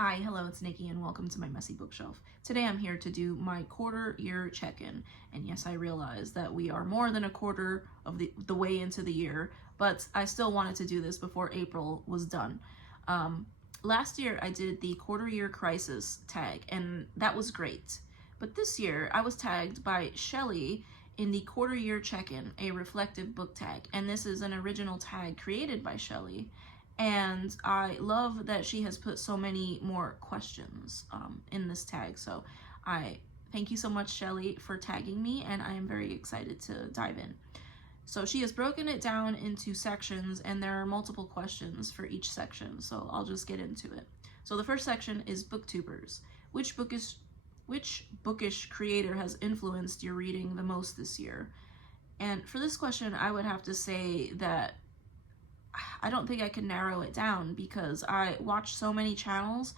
Hi, hello, it's Nikki and welcome to my messy bookshelf. Today I'm here to do my quarter year check-in. And yes, I realize that we are more than a quarter of the way into the year, but I still wanted to do this before April was done. Last year I did the quarter year crisis tag and that was great. But this year I was tagged by Shelly in the quarter year check-in, a reflective book tag. And this is an original tag created by Shelly. And I love that she has put so many more questions in this tag. So I thank you so much, Shelly, for tagging me, and I am very excited to dive in. So she has broken it down into sections, and there are multiple questions for each section. So I'll just get into it. So the first section is Booktubers. Which bookish creator has influenced your reading the most this year? And for this question, I would have to say that I don't think I can narrow it down because I watch so many channels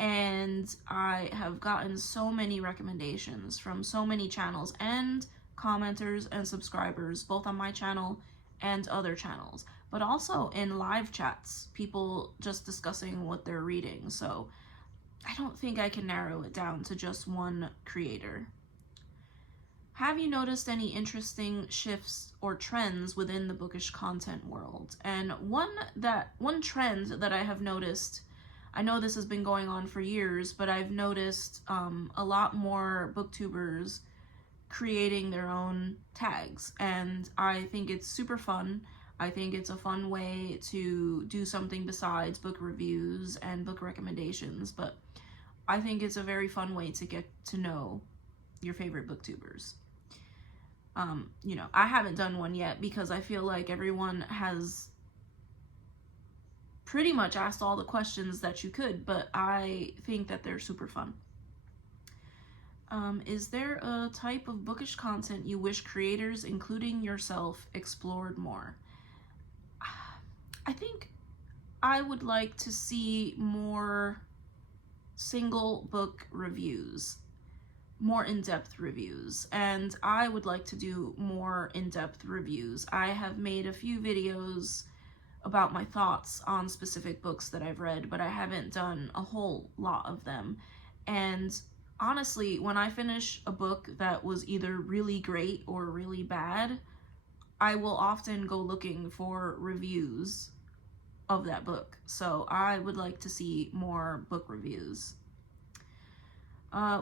and I have gotten so many recommendations from so many channels and commenters and subscribers, both on my channel and other channels, but also in live chats, people just discussing what they're reading. So I don't think I can narrow it down to just one creator. Have you noticed any interesting shifts or trends within the bookish content world? And one trend that I have noticed, I know this has been going on for years, but I've noticed a lot more booktubers creating their own tags, and I think it's super fun. I think it's a fun way to do something besides book reviews and book recommendations, but I think it's a very fun way to get to know your favorite booktubers. I haven't done one yet because I feel like everyone has pretty much asked all the questions that you could, but I think that they're super fun. Is there a type of bookish content you wish creators, including yourself, explored more? I think I would like to see more single book reviews, more in-depth reviews, and I would like to do more in-depth reviews. I have made a few videos about my thoughts on specific books that I've read, but I haven't done a whole lot of them. And honestly, when I finish a book that was either really great or really bad, I will often go looking for reviews of that book. So I would like to see more book reviews.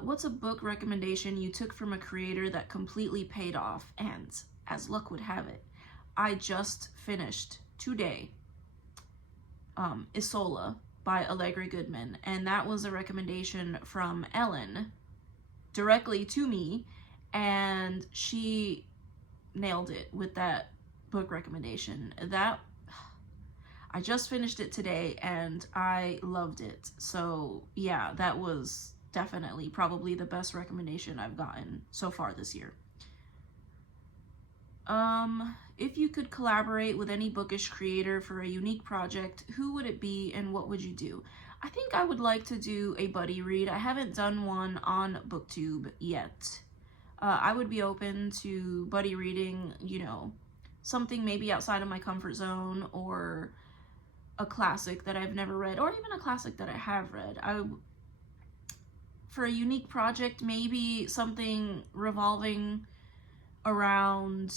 What's a book recommendation you took from a creator that completely paid off? And as luck would have it, I just finished today Isola by Allegra Goodman, and that was a recommendation from Ellen directly to me, and she nailed it with that book recommendation. I just finished it today and I loved it. So yeah, that was definitely probably the best recommendation I've gotten so far this year. If you could collaborate with any bookish creator for a unique project, who would it be and what would you do? I think I would like to do a buddy read. I haven't done one on Booktube yet. I would be open to buddy reading, something maybe outside of my comfort zone, or a classic that I've never read, or even a classic that I have read. For a unique project, maybe something revolving around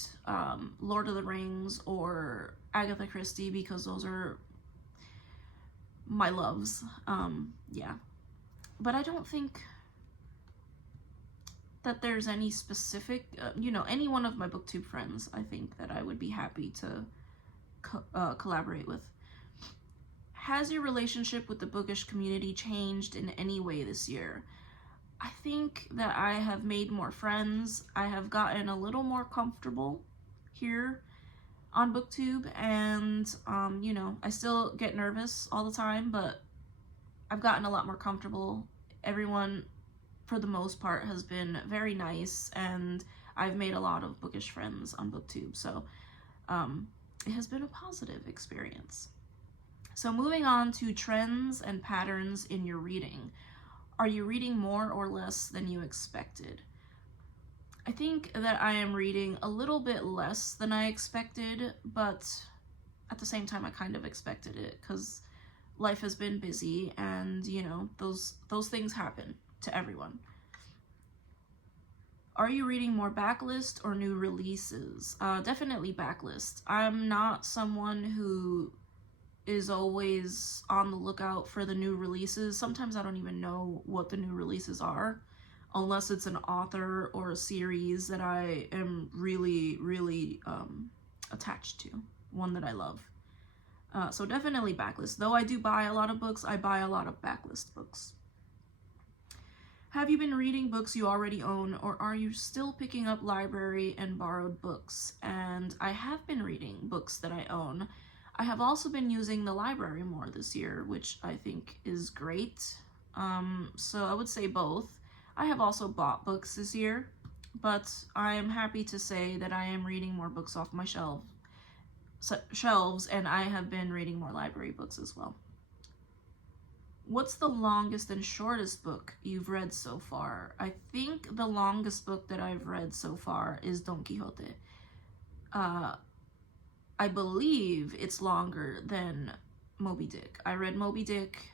Lord of the Rings or Agatha Christie, because those are my loves. Yeah. But I don't think that there's any specific, any one of my Booktube friends, I think that I would be happy to collaborate with. Has your relationship with the bookish community changed in any way this year? I think that I have made more friends. I have gotten a little more comfortable here on Booktube, and I still get nervous all the time, but I've gotten a lot more comfortable. Everyone, for the most part, has been very nice, and I've made a lot of bookish friends on Booktube, so it has been a positive experience. So moving on to trends and patterns in your reading. Are you reading more or less than you expected? I think that I am reading a little bit less than I expected, but at the same time I kind of expected it, because life has been busy, and you know, those things happen to everyone. Are you reading more backlist or new releases? Definitely backlist. I'm not someone who is always on the lookout for the new releases. Sometimes I don't even know what the new releases are, unless it's an author or a series that I am really, really attached to, one that I love. So definitely backlist. Though I do buy a lot of books, I buy a lot of backlist books. Have you been reading books you already own, or are you still picking up library and borrowed books? And I have been reading books that I own. I have also been using the library more this year, which I think is great. So I would say both. I have also bought books this year, but I am happy to say that I am reading more books off my shelves, and I have been reading more library books as well. What's the longest and shortest book you've read so far? I think the longest book that I've read so far is Don Quixote. I believe it's longer than Moby Dick. I read Moby Dick.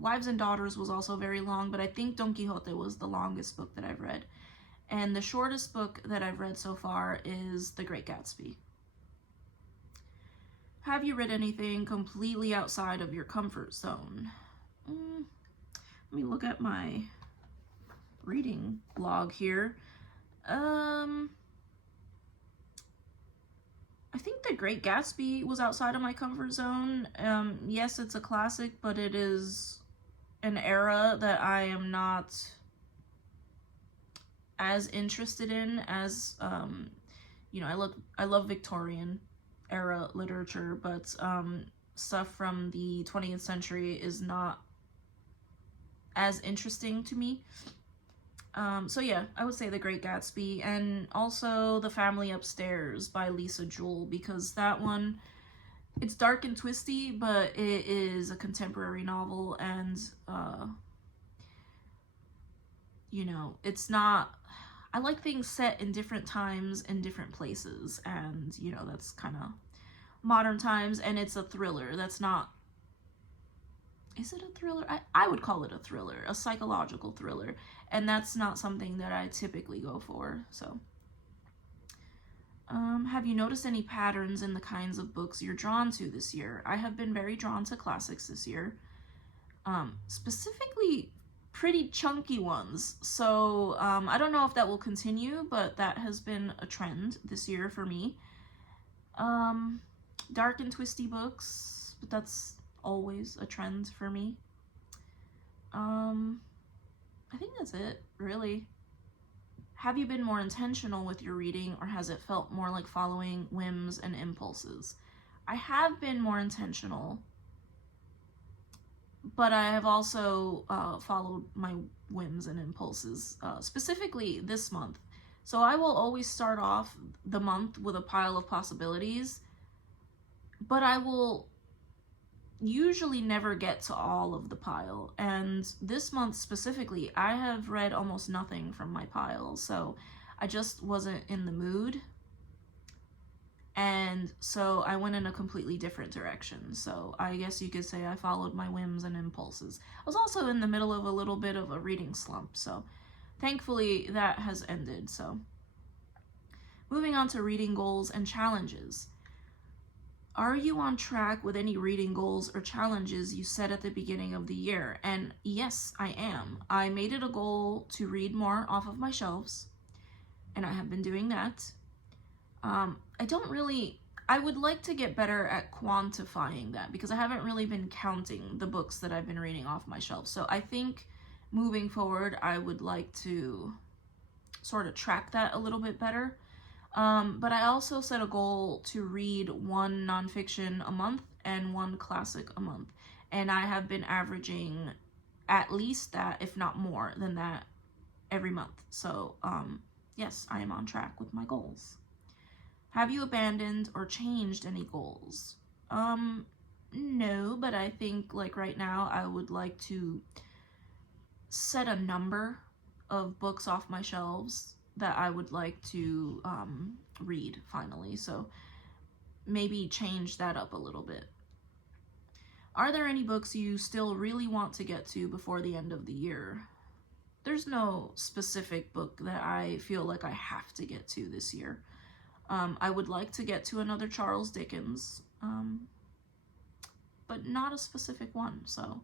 Wives and Daughters was also very long, but I think Don Quixote was the longest book that I've read. And the shortest book that I've read so far is The Great Gatsby. Have you read anything completely outside of your comfort zone? Let me look at my reading log here. I think The Great Gatsby was outside of my comfort zone. Yes, it's a classic, but it is an era that I am not as interested in as, you know, I love Victorian era literature, but stuff from the 20th century is not as interesting to me. So yeah, I would say The Great Gatsby, and also The Family Upstairs by Lisa Jewell, because that one, it's dark and twisty, but it is a contemporary novel, and you know, it's not, I like things set in different times and different places, and you know, that's kind of modern times, and it's a thriller. That's not, is it a thriller? I would call it a thriller, a psychological thriller, and that's not something that I typically go for. So have you noticed any patterns in the kinds of books you're drawn to this year? I have been very drawn to classics this year, specifically pretty chunky ones. So I don't know if that will continue, but that has been a trend this year for me. Dark and twisty books, but that's always a trend for me. I think that's it, really. Have you been more intentional with your reading, or has it felt more like following whims and impulses? I have been more intentional, but I have also followed my whims and impulses, specifically this month. So I will always start off the month with a pile of possibilities, but I will usually never get to all of the pile. And this month specifically, I have read almost nothing from my pile, so I just wasn't in the mood. And so I went in a completely different direction. So I guess you could say I followed my whims and impulses. I was also in the middle of a little bit of a reading slump, so thankfully that has ended. So moving on to reading goals and challenges. Are you on track with any reading goals or challenges you set at the beginning of the year? And yes, I am. I made it a goal to read more off of my shelves, and I have been doing that. I would like to get better at quantifying that, because I haven't really been counting the books that I've been reading off my shelf. So I think moving forward, I would like to sort of track that a little bit better. But I also set a goal to read one nonfiction a month and one classic a month. And I have been averaging at least that, if not more than that, every month. So, yes, I am on track with my goals. Have you abandoned or changed any goals? No, but I think like right now I would like to set a number of books off my shelves that I would like to read finally. So maybe change that up a little bit. Are there any books you still really want to get to before the end of the year? There's no specific book that I feel like I have to get to this year. I would like to get to another Charles Dickens, but not a specific one, so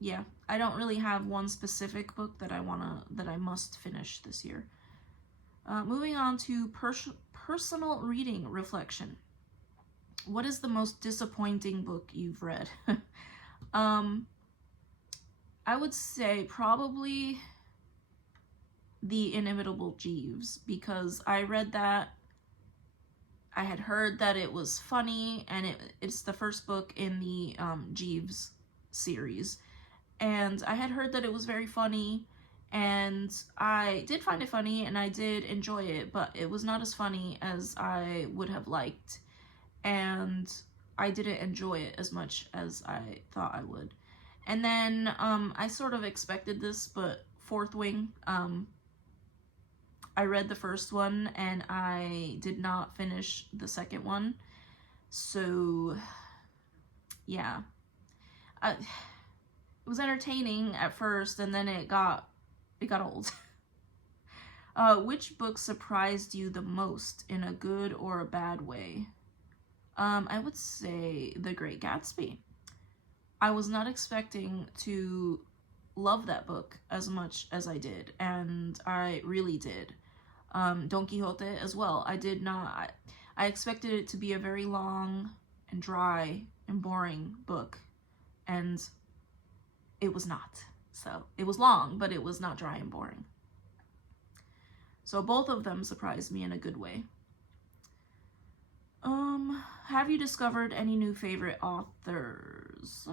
yeah, I don't really have one specific book that I must finish this year. Moving on to personal reading reflection. What is the most disappointing book you've read? I would say probably The Inimitable Jeeves, because I read that, I had heard that it was funny, and it's the first book in the Jeeves series, and I had heard that it was very funny, and I did find it funny, and I did enjoy it, but it was not as funny as I would have liked, and I didn't enjoy it as much as I thought I would. And then I sort of expected this, but Fourth Wing, I read the first one and I did not finish the second one. So yeah, it was entertaining at first, and then it got old. Which book surprised you the most in a good or a bad way? I would say The Great Gatsby. I was not expecting to love that book as much as I did, and I really did. Don Quixote as well. I did not. I expected it to be a very long and dry and boring book, and it was not. So it was long, but it was not dry and boring. So both of them surprised me in a good way. Have you discovered any new favorite authors?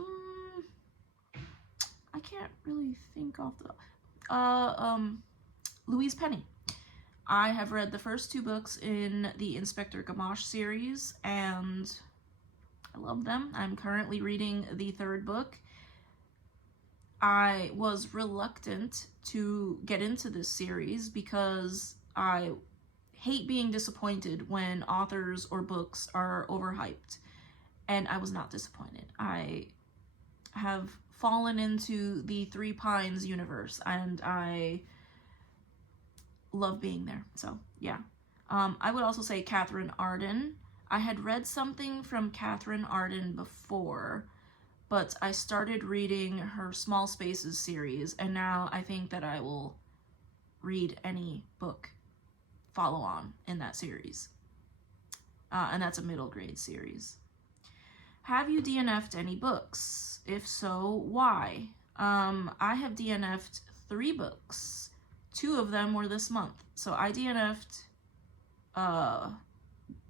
I can't really think off the... Louise Penny. I have read the first two books in the Inspector Gamache series, and I love them. I'm currently reading the third book. I was reluctant to get into this series because I hate being disappointed when authors or books are overhyped, and I was not disappointed. I have fallen into the Three Pines universe, and I love being there. So yeah. I would also say Catherine Arden. I had read something from Catherine Arden before, but I started reading her Small Spaces series, and now I think that I will read any book follow on in that series. And that's a middle grade series. Have you DNF'd any books? If so, why? I have DNF'd 3 books. 2 of them were this month. So I DNF'd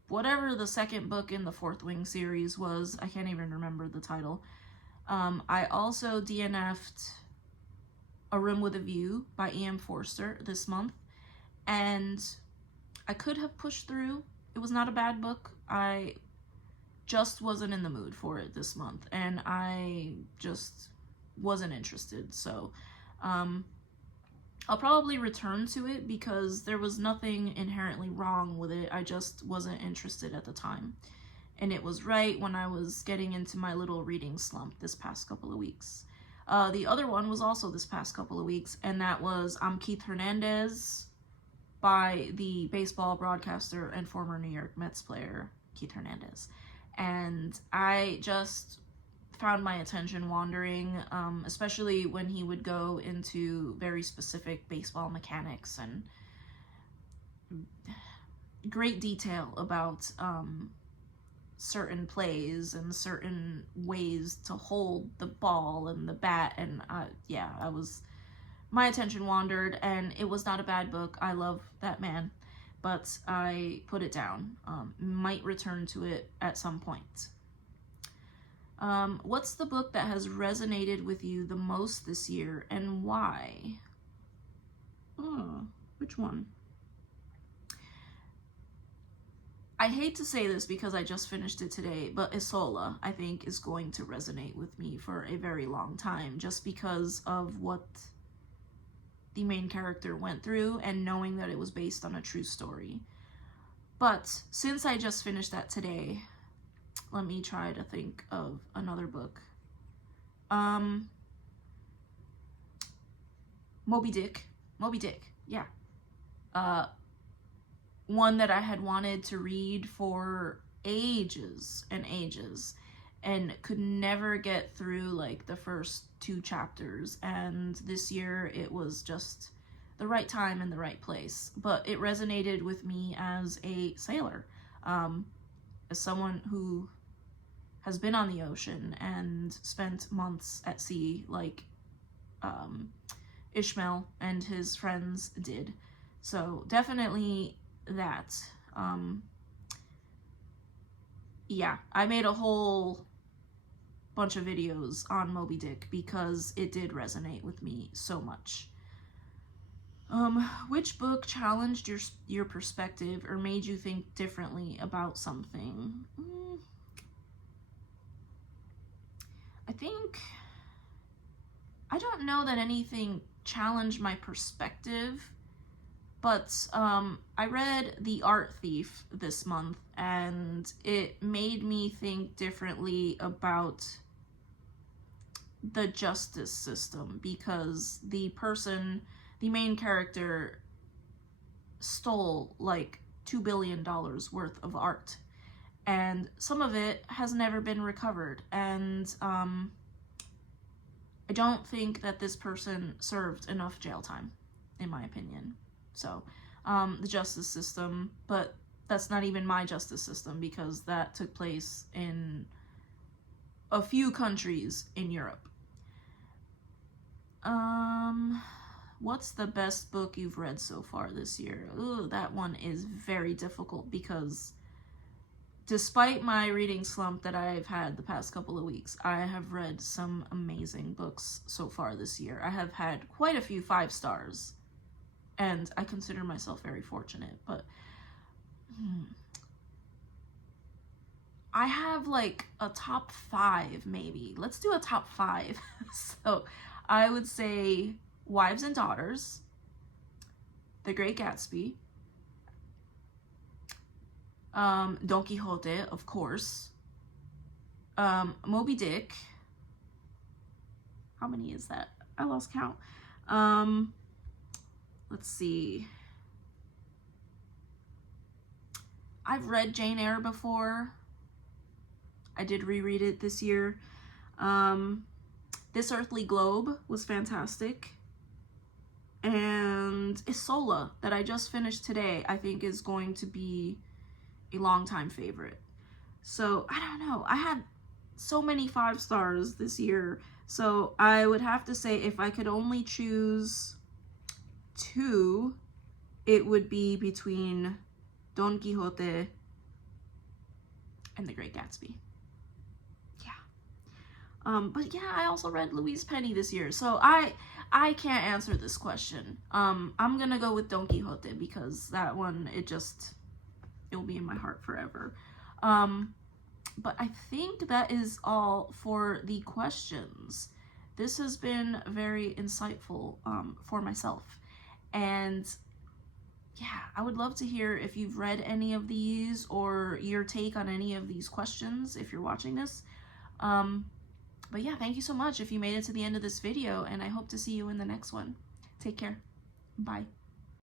whatever the second book in the Fourth Wing series was. I can't even remember the title. I also DNF'd A Room with a View by E.M. Forster this month. And I could have pushed through. It was not a bad book. I just wasn't in the mood for it this month, and I just wasn't interested. So I'll probably return to it because there was nothing inherently wrong with it. I just wasn't interested at the time. And it was right when I was getting into my little reading slump this past couple of weeks. The other one was also this past couple of weeks, and that was I'm Keith Hernandez by the baseball broadcaster and former New York Mets player, Keith Hernandez. And I just found my attention wandering, especially when he would go into very specific baseball mechanics and great detail about certain plays and certain ways to hold the ball and the bat. And my attention wandered, and it was not a bad book. I love that man, but I put it down. Might return to it at some point. What's the book that has resonated with you the most this year, and why? Which one? I hate to say this because I just finished it today, but Isola, I think, is going to resonate with me for a very long time, just because of what the main character went through and knowing that it was based on a true story. But since I just finished that today, let me try to think of another book. Moby Dick, yeah. One that I had wanted to read for ages and ages, and could never get through like the first 2 chapters, and this year it was just the right time and the right place. But it resonated with me as a sailor, as someone who has been on the ocean and spent months at sea, like Ishmael and his friends did. So definitely that. Yeah, I made a whole bunch of videos on Moby Dick because it did resonate with me so much. Which book challenged your perspective or made you think differently about something? I don't know that anything challenged my perspective, but I read The Art Thief this month, and it made me think differently about the justice system, because the main character, stole like $2 billion worth of art, and some of it has never been recovered, and I don't think that this person served enough jail time, in my opinion. So, the justice system, but that's not even my justice system, because that took place in a few countries in Europe. What's the best book you've read so far this year? Ooh, that one is very difficult, because despite my reading slump that I've had the past couple of weeks, I have read some amazing books so far this year. I have had quite a few 5 stars, and I consider myself very fortunate, but I have like a top 5 maybe. Let's do a top 5. So I would say Wives and Daughters, The Great Gatsby, Don Quixote, of course, Moby Dick. How many is that? I lost count. Let's see. I've read Jane Eyre before. I did reread it this year. This Earthly Globe was fantastic. And Isola, that I just finished today, I think is going to be a longtime favorite. So, I don't know. I had so many 5 stars this year. So, I would have to say if I could only choose 2, it would be between Don Quixote and The Great Gatsby. Yeah. But yeah, I also read Louise Penny this year. So, I can't answer this question. I'm gonna go with Don Quixote, because that one, it'll be in my heart forever. But I think that is all for the questions. This has been very insightful for myself. And yeah, I would love to hear if you've read any of these or your take on any of these questions if you're watching this. But yeah, thank you so much if you made it to the end of this video, and I hope to see you in the next one. Take care. Bye.